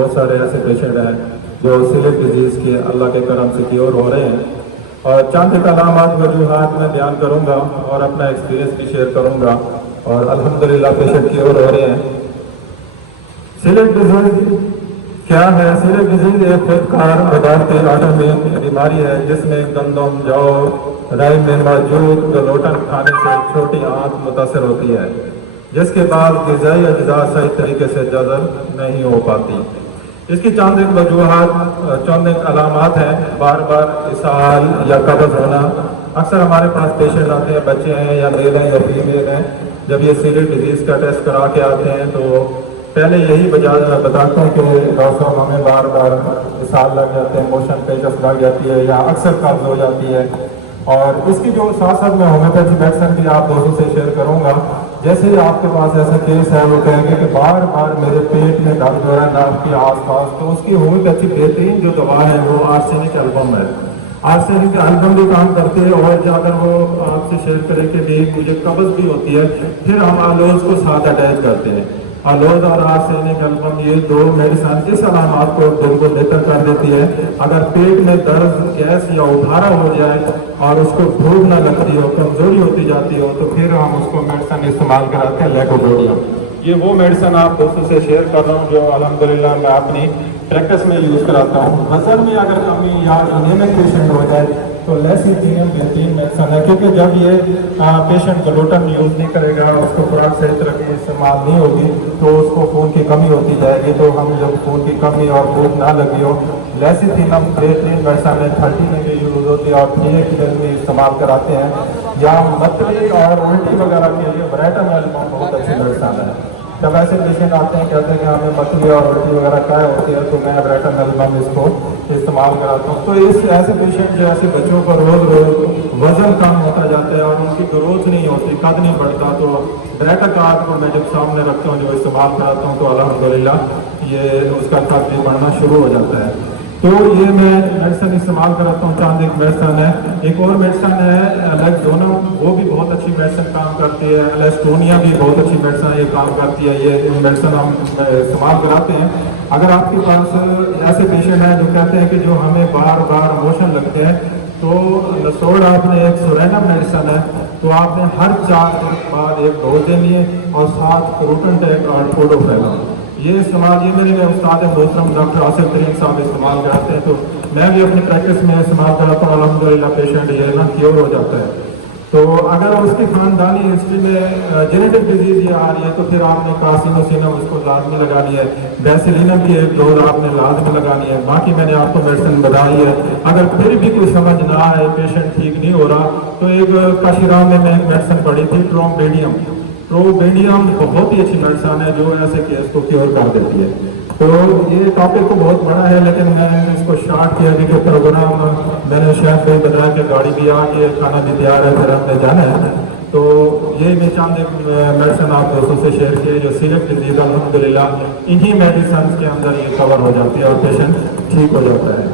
بہت سارے ایسے پیشنٹ ہیں جو سیلٹ ڈیزیز کے اللہ کے کرم سے کیور ہو رہے ہیں، اور چند ایک علامات وجوہات میں بیان کروں گا اور اپنا ایکسپیرینس بھی شیئر کروں گا، اور الحمدللہ پیشنٹ کیور ہو رہے ہیں۔ سیلٹ ڈیزیز کیا ہے؟ سیلٹ ڈیزیز ایک خودکار عدالتی آٹومیون بیماری ہے جس میں گندم، جو رائی میں موجود گلوٹن کھانے سے چھوٹی آنت متاثر ہوتی ہے، جس کے بعد غذائی اجزاء صحیح طریقے سے جذب نہیں ہو پاتی۔ اس کی چند ایک وجوہات، چند ایک علامات ہیں۔ بار بار اسہال یا قبض ہونا۔ اکثر ہمارے پاس پیشنٹ آتے ہیں، بچے ہیں یا میل ہیں یا فیمیل ہیں، جب یہ سیلٹ ڈیزیز کا ٹیسٹ کرا کے آتے ہیں تو پہلے یہی بتاتا ہوں کہ ڈاکٹر صاحب ہمیں بار بار اسہال لگ جاتے ہیں، موشن پیچس لگ جاتی ہے یا اکثر قبض ہو جاتی ہے۔ اور اس کی جو ساتھ ساتھ میں ہومیوپیتھی میڈیسن بھی آپ دوستوں سے شیئر کروں گا۔ جیسے ہی آپ کے پاس ایسا کیس ہے، وہ کہیں گے کہ بار بار میرے پیٹ میں درد ہو رہا ہے ناک کے آس پاس، تو اس کی ہومیوپیتھی بہترین جو دوا ہے وہ آرسینک البم ہے۔ آرسینک البم بھی کام کرتے ہیں، اور اگر وہ آپ سے شیئر کرے کہ بھی مجھے قبض بھی ہوتی ہے، پھر ہم آلوز کو ساتھ اٹیچ کرتے ہیں۔ آلوز اور آرسینک البم یہ دو میڈیسن اس علامات کو بالکل بہتر کر دیتی ہے۔ اگر پیٹ میں درد، گیس یا ابھارا ہو جائے اور اس کو بھوک نہ لگتی ہو، کمزوری ہوتی جاتی ہو، تو پھر ہم اس کو میڈیسن استعمال کراتے ہیں، لیکوڈوڈیم۔ یہ وہ میڈیسن آپ دوستوں سے شیئر کر رہا ہوں جو الحمدللہ میں اپنی پریکٹس میں یوز کراتا ہوں۔ وزن میں اگر کمی یا انیمک پیشنٹ ہو جائے تو لیسیتھینیم بہترین میڈیسن ہے، کیونکہ جب یہ پیشنٹ گلوٹن یوز نہیں کرے گا، اس کو خوراک صحیح طرح کی استعمال نہیں ہوگی تو اس کو خون کی کمی ہوتی جائے گی۔ تو ہم جب خون کی کمی اور بھوک نہ لگی ہو، لیسیتھینیم بہترین میڈیسن ہے، 30 میں بھی یوز ہوتی ہے اور 3 دن میں استعمال کراتے ہیں۔ یا متلی اور الٹی وغیرہ کے لیے برائٹن البم بہت اچھی میڈیسن ہے۔ جب ایسے پیشنٹ آتے ہیں کہتے ہیں کہ ہمیں متلی اور الٹی وغیرہ کیا ہوتی ہے، تو میں برائٹن البم اس کو استعمال کراتا ہوں۔ تو ایسے پیشنٹ جو ایسے بچوں کو روز وزن کم ہوتا جاتا ہے اور ان کی گروتھ نہیں ہوتی، قد نہیں بڑھتا، تو برائٹن کارڈ کو میں جب سامنے رکھتا ہوں، جو استعمال کراتا ہوں، تو الحمدللہ یہ اس کا قد بھی بڑھنا شروع ہو جاتا ہے۔ تو یہ میں میڈیسن استعمال کراتا ہوں۔ چاند ایک میڈیسن ہے، ایک اور میڈیسن ہے الیکزونا، وہ بھی بہت اچھی میڈیسن کام کرتی ہے۔ الیسٹونیا بھی بہت اچھی میڈیسن یہ کام کرتی ہے۔ یہ میڈیسن ہم استعمال کراتے ہیں۔ اگر آپ کے پاس ایسے پیشنٹ ہیں جو کہتے ہیں کہ جو ہمیں بار بار موشن لگتے ہیں، تو لسوڈ آپ نے ایک سورینم میڈیسن ہے، تو آپ نے ہر 4 دن بعد ایک ڈوز دینی ہے، اور ساتھ روٹن ٹیک اور فوڈوفیلم یہ استعمال، یہ میرے استاد محترم ڈاکٹر آصف کریم صاحب استعمال کراتے ہیں، تو میں بھی اپنی پریکٹس میں استعمال کراتا ہوں۔ الحمدللہ پیشنٹ یہ نا کیور ہو جاتا ہے۔ تو اگر اس کی خاندانی ہسٹری میں جینیٹک ڈیزیز یہ آ رہی ہے، تو پھر آپ نے کارسینوسینم اس کو لازمی لگانی ہے، بیسیلینم کی ایک ڈوز آپ نے لازمی لگانی ہے۔ باقی میں نے آپ کو میڈیسن بتائی ہے۔ اگر پھر بھی کوئی سمجھ نہ آئے، پیشنٹ ٹھیک نہیں ہو رہا، تو ایک کاشیرام میں ایک میڈیسن پڑھی تھی، ٹرومبیڈیم بہت ہی اچھی میڈیسن ہے جو ایسے کیس کو کیور کر دیتی ہے۔ تو یہ ٹاپک تو بہت بڑا ہے، لیکن میں نے اس کو شارٹ کیا کہ پروگرام میں نے شیف کو بتایا کہ گاڑی بھی آ کے کھانا بھی تیار ہے، پھر ہم نے جانا ہے۔ تو یہ میں چاند ایک میڈیسن آپ دوستوں سے شیئر کیا جو سیلٹ ڈیزیز الحمدللہ انہی میڈیسن کے اندر یہ کور ہو جاتی ہے اور پیشنٹ ٹھیک ہو جاتا ہے۔